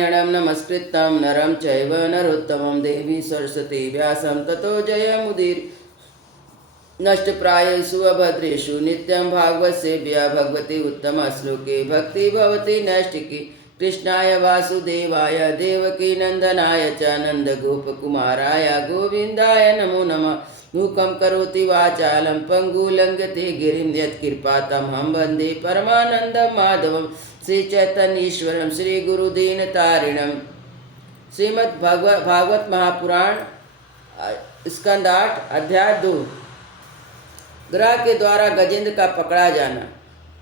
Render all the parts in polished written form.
नारायणं नमस्कृतं नरं चैव नरोत्तमं देवी सरस्वती व्यासं ततो जयमुदीर नष्टप्रायेषु अभद्रेषु नित्यं भागवतसेव्या भगवती उत्तमश्लोके भक्ति भवति नैष्टिकी कृष्णाय वासुदेवाय देवकी नंदनाय च नन्दगोपकुमाराय गोविन्दाय नमो नमः। मूकं करोति वाचालं पङ्गुलङ्घते गिरिं यत्कृपातमहं वन्दे परमानन्दं माधवं श्रीचैतन्येश्वरं श्रीगुरुदीनतारिणं। भागवत महापुराण स्कंद 8 अध्याय 2 ग्रह के द्वारा गजेंद्र का पकड़ा जाना।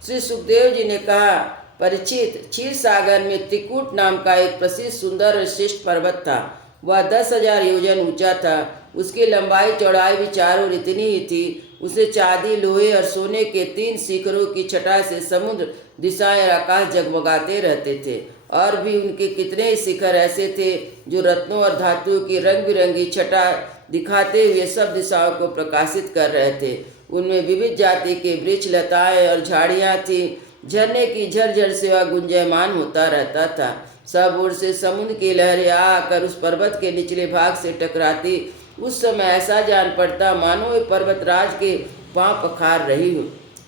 श्री सुखदेव जी ने कहा, परीक्षित, क्षीर सागर में त्रिकूट नाम का एक प्रसिद्ध सुंदर और श्रेष्ठ पर्वत था। वह 10,000 योजन ऊंचा था। उसकी लंबाई चौड़ाई भी चारों ओर इतनी ही थी। उसे चांदी, लोहे और सोने के 3 शिखरों की छटा से समुद्र, दिशाएं और आकाश जगमगाते रहते थे। और भी उनके कितने ही शिखर ऐसे थे जो रत्नों और धातुओं की रंग बिरंगी छटा दिखाते हुए सब दिशाओं को प्रकाशित कर रहे थे। उनमें विविध जाति के वृक्ष, लताएं और झाड़ियां थी। झरने की झरझर से वह गुंजयमान होता रहता था। सब ओर से समुद्र की लहरें आकर उस पर्वत के निचले भाग से टकराती। उस समय ऐसा जान पड़ता मानो वे पर्वतराज के पांव पखार रही हो।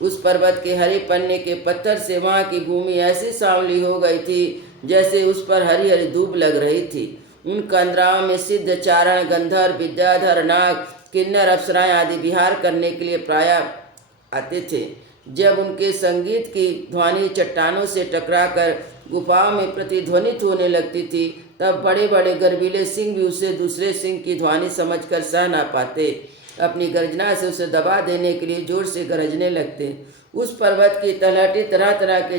उस पर्वत के हरे पन्ने के पत्थर से वहाँ की भूमि ऐसी सांवली हो गई थी जैसे उस पर हरी हरी धूप लग रही थी। उन कंदराओं में सिद्ध, चारण, गंधर्व, विद्याधर, नाग, किन्नर, अप्सराएं आदि विहार करने के लिए प्राय आते थे। जब उनके संगीत की ध्वनि चट्टानों से टकराकर गुफाओं में प्रतिध्वनित होने लगती थी, तब बड़े बड़े गर्वीले सिंह भी उसे दूसरे सिंह की ध्वनि समझकर सह न पाते। अपनी गर्जना से उसे दबा देने के लिए जोर से गरजने लगते। उस पर्वत की तलहटी तरह तरह के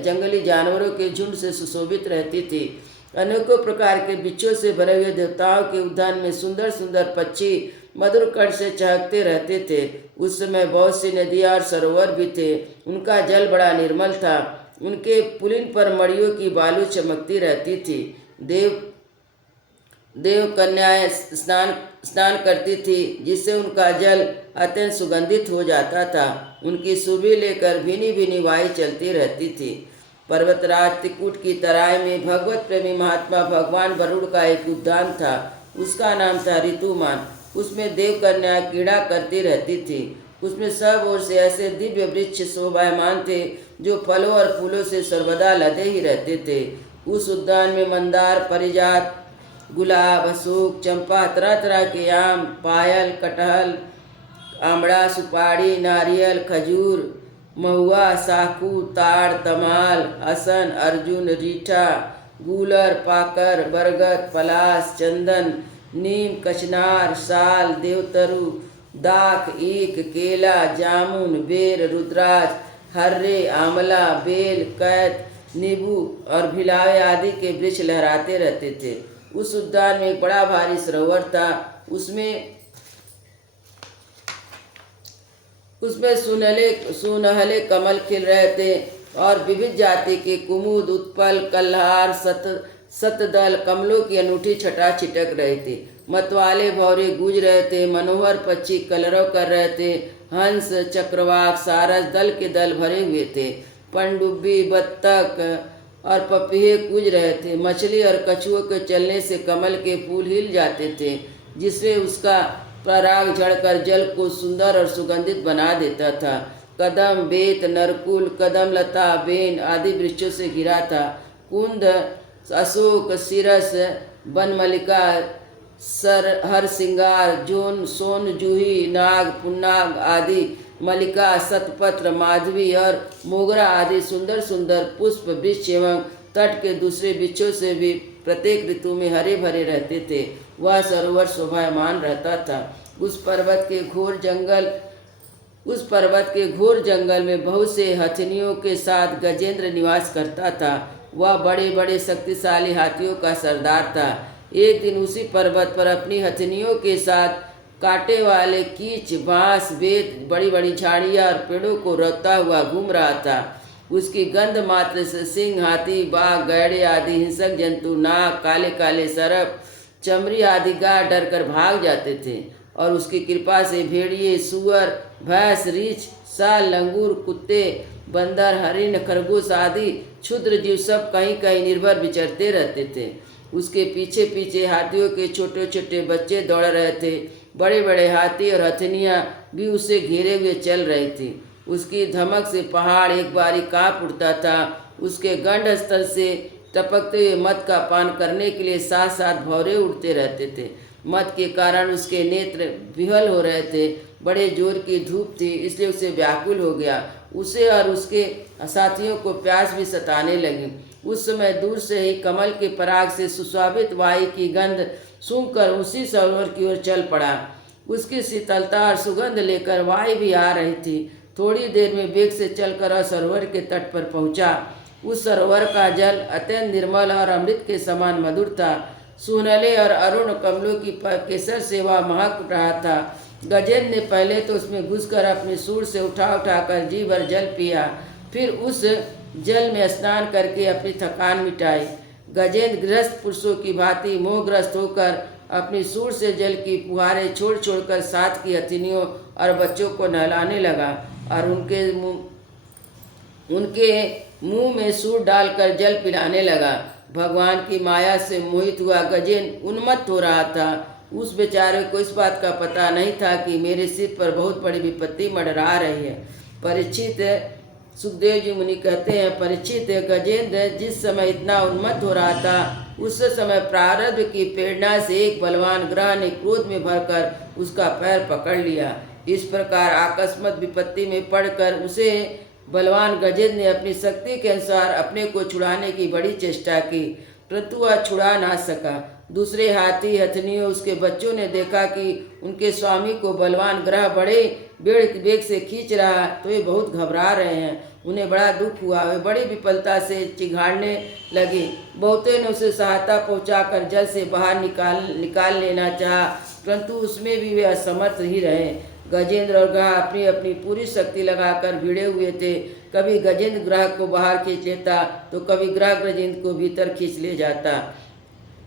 जंगली जानवरों के झुंड से सुशोभित रहती थी। अनेकों प्रकार के बिच्छों से भरे हुए देवताओं के उद्यान में सुंदर सुंदर पक्षी मधुर कंठ से चहकते रहते थे। उस समय बहुत सी नदियाँ और सरोवर भी थे। उनका जल बड़ा निर्मल था। उनके पुलिन पर मड़ियों की बालू चमकती रहती थी। देव कन्याएं स्नान करती थी, जिससे उनका जल अत्यंत सुगंधित हो जाता था। उनकी सुबह लेकर भीनी भीनी वायु चलती रहती थी। पर्वतराज त्रिकूट की तराई में भगवत प्रेमी महात्मा भगवान वरुण का एक उद्यान था। उसका नाम था ऋतुमान। उसमें देव कन्या क्रीड़ा करती रहती थी। उसमें सब ओर से ऐसे दिव्य वृक्ष शोभायमान थे जो फलों और फूलों से सर्वदा लदे ही रहते थे। उस उद्यान में मंदार, पारिजात, गुलाब, अशोक, चंपा, तरह तरह के आम, पायल, कटहल, आमड़ा, सुपारी, नारियल, खजूर, महुआ, साखू, ताड़, तमाल, असन, अर्जुन, रीठा, गूलर, पाकर, बरगद, पलास, चंदन, नीम, कचनार, साल, देवतरु, दाख, ईख, केला, जामुन, बेर, रुद्राज, हर्रे, आंवला, बेल, कैत, नींबू और भिलावे आदि के वृक्ष लहराते रहते थे। उस उद्यान में एक बड़ा भारी सरोवर था। उसमें सुनहले कमल खिल रहे थे और विविध जाति के कुमुद, उत्पल, कल्हार, सतदल कमलों की अनूठी छटा छिटक रहे थे। मतवाले भौरे गूंज रहे थे। मनोहर पक्षी कलरव कर रहे थे। हंस, चक्रवाक, सारस दल के दल भरे हुए थे। पनडुब्बी, बत्तख और पपीहे कूज रहे थे। मछली और कछुओं के चलने से कमल के फूल हिल जाते थे, जिससे उसका पराग झड़कर जल को सुंदर और सुगंधित बना देता था। कदम, बेत, नरकुल, कदम लता, बेन आदि वृक्षों से घिरा था। कुंद, अशोक, सिरस, बनमल्लिका, हर सिंगार, जोन, सोन, जूही, नाग, पुन्नाग आदि, मल्लिका, शतपत्र, माधवी और मोगरा आदि सुंदर सुंदर पुष्प वृक्ष एवं तट के दूसरे वृक्षों से भी प्रत्येक ऋतु में हरे भरे रहते थे। वह सरोवर शोभायमान रहता था। उस पर्वत के घोर जंगल में बहुत से हथिनियों के साथ गजेंद्र निवास करता था। वह बड़े बड़े शक्तिशाली हाथियों का सरदार था। एक दिन उसी पर्वत पर अपनी हथिनियों के साथ कांटे वाले कीच, बांस, बेत, बड़ी बड़ी झाड़ियाँ और पेड़ों को रौंदता हुआ घूम रहा था। उसकी गंध मात्र से सिंह, हाथी, बाघ, गैड़े आदि हिंसक जंतु, नाग, काले काले सर्प, चमरी आदि गाय डर कर भाग जाते थे और उसकी कृपा से भेड़िए, सुअर, भैंस, रीछ, साल, लंगूर, कुत्ते, बंदर, हरिण, खरगोश आदि क्षुद्र जीव सब कहीं कहीं निर्भर विचरते रहते थे। उसके पीछे पीछे हाथियों के छोटे छोटे बच्चे दौड़ रहे थे। बड़े बड़े हाथी और हथनियाँ भी उसे घेरे हुए चल रही थी। उसकी धमक से पहाड़ एक बारी काँप उठता था। उसके गंड स्थल से टपकते हुए मद का पान करने के लिए साथ साथ भौरे उठते रहते थे। मद के कारण उसके नेत्र विहल हो रहे थे। बड़े जोर की धूप थी, इसलिए उसे व्याकुल हो गया। उसे और उसके साथियों को प्यास भी सताने लगी। उस समय दूर से ही कमल के पराग से सुशोभित वायु की गंध सूंघकर उसी सरोवर की ओर चल पड़ा। उसकी शीतलता और सुगंध लेकर वायु भी आ रही थी। थोड़ी देर में वेग से चलकर वह सरोवर के तट पर पहुंचा। उस सरोवर का जल अत्यंत निर्मल और अमृत के समान मधुर था। सुनहले और अरुण कमलों की केसर से वह महक रहा था। गजेंद्र ने पहले तो उसमें घुसकर अपने सूंड से उठा उठाकर जी भर जल पिया, फिर उस जल में स्नान करके अपनी थकान मिटाई। गजेंद्र गृहस्थ पुरुषों की भांति मोहग्रस्त होकर अपनी सूंड से जल की फुहारें छोड़ छोड़कर साथ की हथिनियों और बच्चों को नहलाने लगा और उनके मुंह में सूंड डालकर जल पिलाने लगा। भगवान की माया से मोहित हुआ गजेंद्र उन्मत्त हो रहा था। उस बेचारे को इस बात का पता नहीं था कि मेरे सिर पर बहुत बड़ी विपत्ति मंडरा रही है। परीक्षित, सुखदेव जी मुनि कहते हैं, परीक्षित, गजेंद्र जिस समय इतना उन्मत्त हो रहा था उस समय प्रारब्ध की प्रेरणा से एक बलवान ग्रह ने क्रोध में भरकर उसका पैर पकड़ लिया। इस प्रकार अकस्मात विपत्ति में पड़कर उसे बलवान गजेंद्र ने अपनी शक्ति के अनुसार अपने को छुड़ाने की बड़ी चेष्टा की, परंतु वह छुड़ा ना सका। दूसरे हाथी, हथनियों, उसके बच्चों ने देखा कि उनके स्वामी को बलवान ग्रह बड़े वेग से खींच रहा, तो वे बहुत घबरा रहे हैं। उन्हें बड़ा दुख हुआ। वे बड़ी विफलता से चिघाड़ने लगे। बहुतों ने उसे सहायता पहुंचाकर जल से बाहर निकाल लेना चाहा, परंतु उसमें भी वे असमर्थ ही रहे। गजेंद्र और ग्रह अपनी अपनी पूरी शक्ति लगाकर भिड़े हुए थे। कभी गजेंद्र ग्रह को बाहर खींच लेता तो कभी ग्रह गजेंद्र को भीतर खींच ले जाता।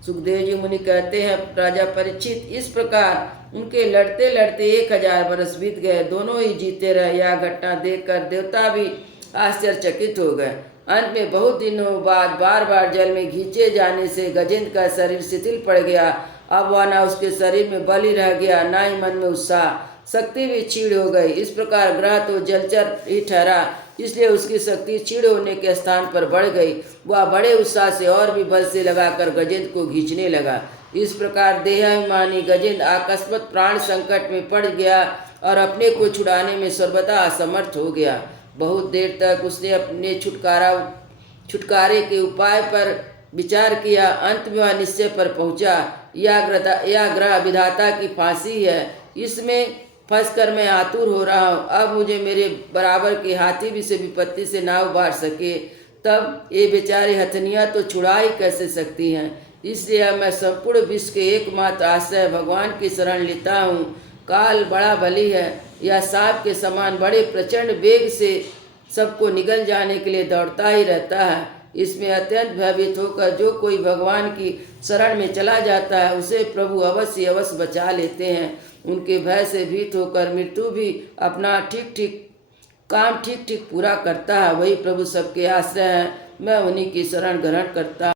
सुखदेव जी मुनि कहते हैं, राजा परीक्षित, इस प्रकार उनके लड़ते लड़ते 1000 वर्ष बीत गए। दोनों ही जीते रहे। यह घटना देखकर देवता भी आश्चर्यचकित हो गए। अंत में बहुत दिनों बाद बार बार जल में खींचे जाने से गजेंद्र का शरीर शिथिल पड़ गया। अब वह न उसके शरीर में बल ही रह गया, न ही मन में उत्साह, शक्ति भी क्षीण हो गई। इस प्रकार ग्रह तो जलचर ही ठहरा, इसलिए उसकी शक्ति क्षीण होने के स्थान पर बढ़ गई। वह बड़े उत्साह से और भी बल से लगाकर गजेंद्र को खींचने लगा। इस प्रकार देहाभिमानी गजेंद्र अकस्मात प्राण संकट में पड़ गया और अपने को छुड़ाने में सर्वथा असमर्थ हो गया। बहुत देर तक उसने अपने छुटकारे के उपाय पर विचार किया। अंत में वह निश्चय पर पहुंचा, यह ग्रह विधाता की फांसी है, इसमें फंसकर मैं आतुर हो रहा हूँ। अब मुझे मेरे बराबर के हाथी भी से विपत्ति से ना उबार सके, तब ये बेचारे हथनियाँ तो छुड़ा ही कैसे सकती हैं। इसलिए मैं संपूर्ण विश्व के एकमात्र आश्रय भगवान की शरण लेता हूँ। काल बड़ा बली है, यह सांप के समान बड़े प्रचंड वेग से सबको निगल जाने के लिए दौड़ता ही रहता है। इसमें अत्यंत भयभीत होकर जो कोई भगवान की शरण में चला जाता है उसे प्रभु अवश्य बचा लेते हैं। उनके भय से भीत होकर मृत्यु भी अपना काम ठीक ठीक पूरा करता है। वही प्रभु सबके आश्रय हैं। मैं उन्हीं की शरण ग्रहण करता